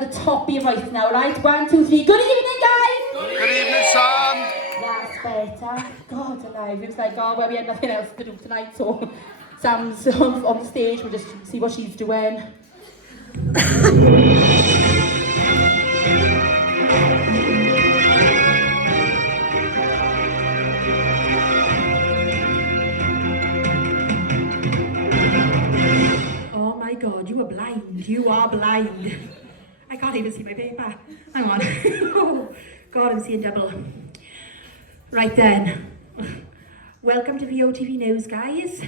at the top of your voice now, right? 1, 2, 3. Good evening, guys! Good evening, Sam! That's better. God alive. It was like, oh, well, we had nothing else to do tonight, so Sam's on the stage. We'll just see what she's doing. Oh my God, you are blind. You are blind. I can't even see my paper. Hang on. Oh, God, I'm seeing double. Right then. Welcome to VOTV News, guys.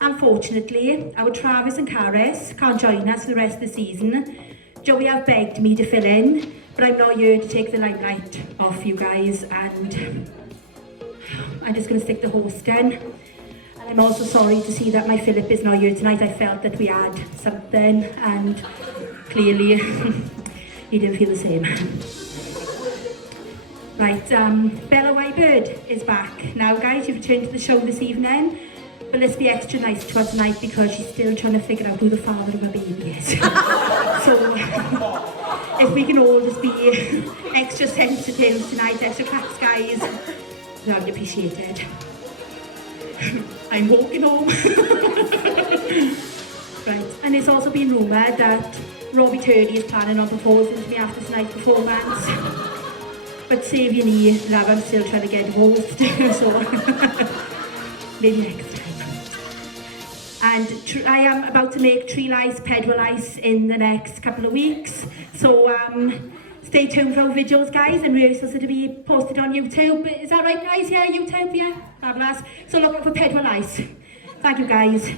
Unfortunately, our Travis and Caris can't join us for the rest of the season. Joey have begged me to fill in, but I'm not here to take the limelight off you guys, and I'm just going to stick to hosting. And I'm also sorry to see that my Philip is not here tonight. I felt that we had something, and clearly he didn't feel the same. Right, Bella Whitebird is back. Now guys, you've returned to the show this evening, but let's be extra nice to her tonight because she's still trying to figure out who the father of her baby is. So, if we can all just be extra sensitive tonight, extra cracks guys, that would be appreciated. I'm walking home. Right, and it's also been rumoured that Robbie Turley is planning on proposing to me after tonight's performance. But save your knee, love, I'm still trying to get divorced, so maybe next time. And I am about to make Tree Lice, Pedwell Lice in the next couple of weeks. So stay tuned for our videos, guys, and rehearsals are to be posted on YouTube. Is that right, guys? Yeah, YouTube, yeah? Fabulous. So look out for Pedwell Lice. Thank you, guys.